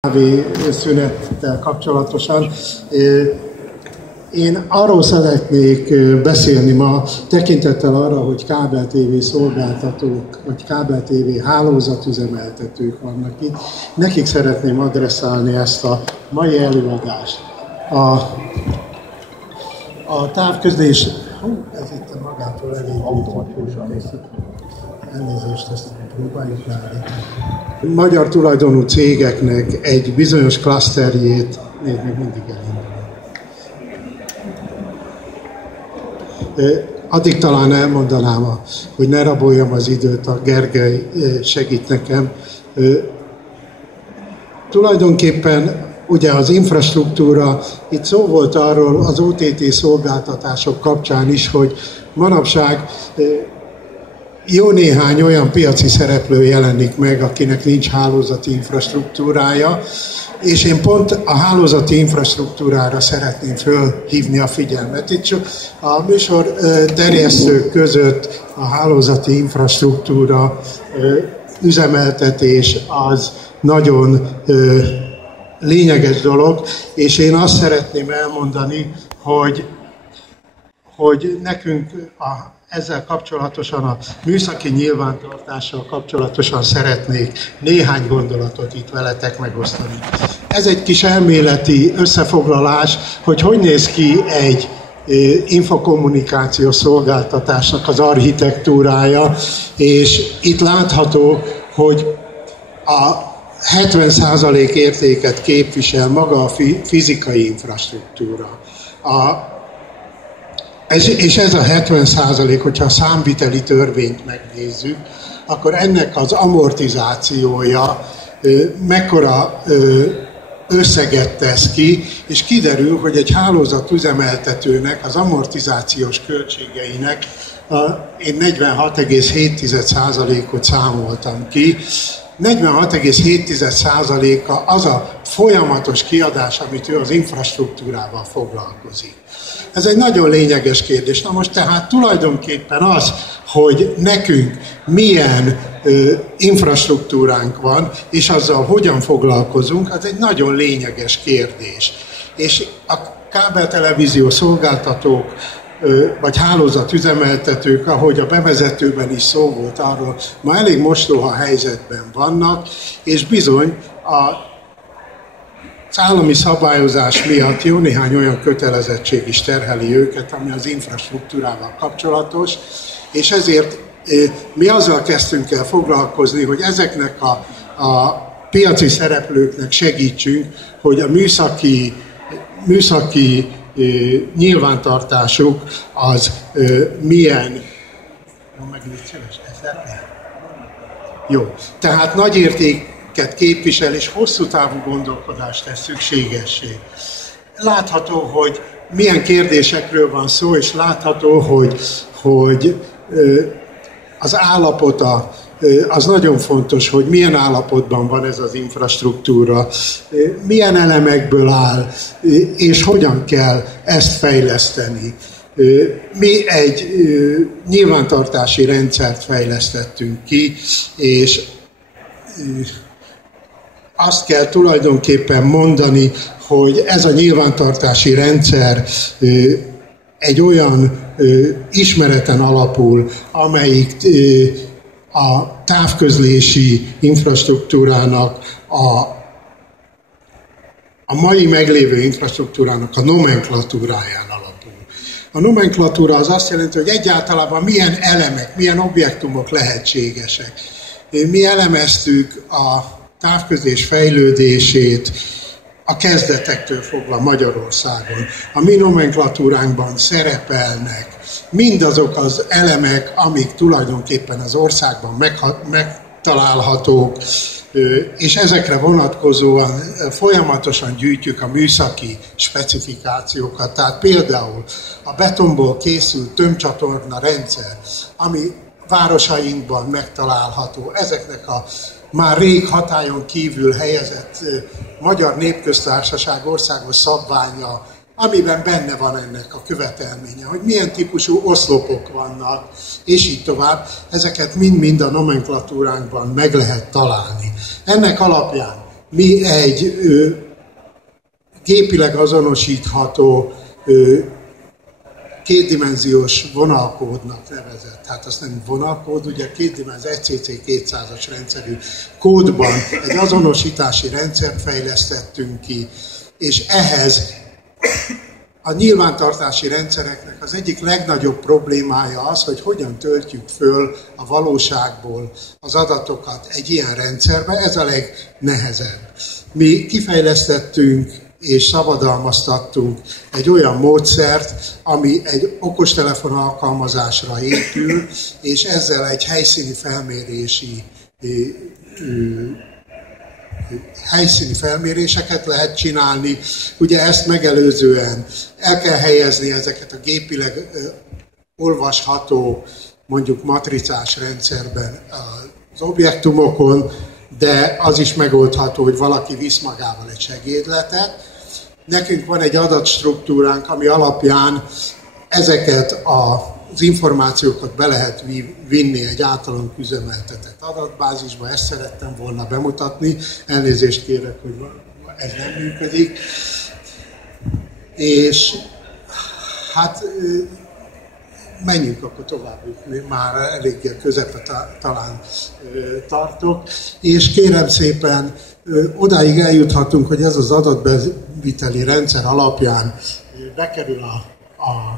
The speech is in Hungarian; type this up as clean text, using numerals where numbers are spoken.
Kávészünettel kapcsolatosan. Én arról szeretnék beszélni ma, tekintettel arra, hogy kábel-TV szolgáltatók, vagy kábel-TV hálózatüzemeltetők vannak itt. Nekik szeretném adresszálni ezt a mai előadást. A távközlés, ez itt magától elég elnézést, ezt próbáljuk látni. Magyar tulajdonú cégeknek egy bizonyos klaszterjét, még mindig elindul. Addig talán elmondanám, hogy ne raboljam az időt, a Gergely segít nekem. Tulajdonképpen ugye az infrastruktúra, itt szó volt arról az OTT szolgáltatások kapcsán is, hogy manapság jó néhány olyan piaci szereplő jelenik meg, akinek nincs hálózati infrastruktúrája, és én pont a hálózati infrastruktúrára szeretném fölhívni a figyelmet. Itt a műsor terjesztők között a hálózati infrastruktúra üzemeltetés az nagyon lényeges dolog, és én azt szeretném elmondani, hogy nekünk ezzel kapcsolatosan, a műszaki nyilvántartással kapcsolatosan szeretnék néhány gondolatot itt veletek megosztani. Ez egy kis elméleti összefoglalás, hogy néz ki egy infokommunikációs szolgáltatásnak az architektúrája, és itt látható, hogy a 70% értéket képvisel maga a fizikai infrastruktúra. És ez a 70%, hogyha a számviteli törvényt megnézzük, akkor ennek az amortizációja mekkora összeget tesz ki, és kiderül, hogy egy hálózatüzemeltetőnek az amortizációs költségeinek én 46,7%-ot számoltam ki. 46,7%-a az a folyamatos kiadás, amit ő az infrastruktúrával foglalkozik. Ez egy nagyon lényeges kérdés. Na most tehát tulajdonképpen az, hogy nekünk milyen infrastruktúránk van, és azzal hogyan foglalkozunk, az egy nagyon lényeges kérdés. És a kábeltelevízió szolgáltatók, vagy hálózatüzemeltetők, ahogy a bevezetőben is szó volt arról, ma elég mostoha helyzetben vannak, és bizony az állami szabályozás miatt jó néhány olyan kötelezettség is terheli őket, ami az infrastruktúrával kapcsolatos, és ezért mi azzal kezdtünk el foglalkozni, hogy ezeknek a piaci szereplőknek segítsünk, hogy a műszaki nyilvántartásuk az milyen... Jó, tehát nagy értéket képvisel és hosszú távú gondolkodást tesz szükségessé. Látható, hogy milyen kérdésekről van szó, és látható, hogy az állapota, az nagyon fontos, hogy milyen állapotban van ez az infrastruktúra, milyen elemekből áll, és hogyan kell ezt fejleszteni. Mi egy nyilvántartási rendszert fejlesztettünk ki, és azt kell tulajdonképpen mondani, hogy ez a nyilvántartási rendszer egy olyan ismereten alapul, amelyik a távközlési infrastruktúrának, a mai meglévő infrastruktúrának a nomenklatúráján alapul. A nomenklatúra az azt jelenti, hogy egyáltalán milyen elemek, milyen objektumok lehetségesek. Mi elemeztük a távközlés fejlődését a kezdetektől fogva Magyarországon. A mi nomenklatúránkban szerepelnek mindazok az elemek, amik tulajdonképpen az országban megtalálhatók, és ezekre vonatkozóan folyamatosan gyűjtjük a műszaki specifikációkat. Tehát például a betonból készült tömbcsatorna rendszer, ami városainkban megtalálható, ezeknek a már rég hatályon kívül helyezett Magyar Népköztársaság országos szabványa, amiben benne van ennek a követelménye, hogy milyen típusú oszlopok vannak, és így tovább. Ezeket mind-mind a nomenklatúránkban meg lehet találni. Ennek alapján Mi egy gépileg azonosítható kétdimenziós vonalkódnak nevezett. Hát azt nem vonalkód, ugye kétdimenziós ECC200-as rendszerű kódban egy azonosítási rendszert fejlesztettünk ki, és ehhez a nyilvántartási rendszereknek az egyik legnagyobb problémája az, hogy hogyan töltjük föl a valóságból az adatokat egy ilyen rendszerbe, ez a legnehezebb. Mi kifejlesztettünk és szabadalmaztattunk egy olyan módszert, ami egy okostelefon alkalmazásra épül, és ezzel egy helyszíni felméréseket lehet csinálni. Ugye ezt megelőzően el kell helyezni ezeket a gépileg olvasható, mondjuk matricás rendszerben az objektumokon, de az is megoldható, hogy valaki visz magával egy segédletet. Nekünk van egy adatstruktúránk, ami alapján ezeket az információkat be lehet vinni egy általunk üzemeltetett adatbázisba. Ezt szerettem volna bemutatni. Elnézést kérek, hogy ez nem működik. És hát menjünk akkor tovább, már eléggé közepre talán tartok. És kérem szépen, odáig eljuthatunk, hogy ez az adatbeviteli rendszer alapján bekerül a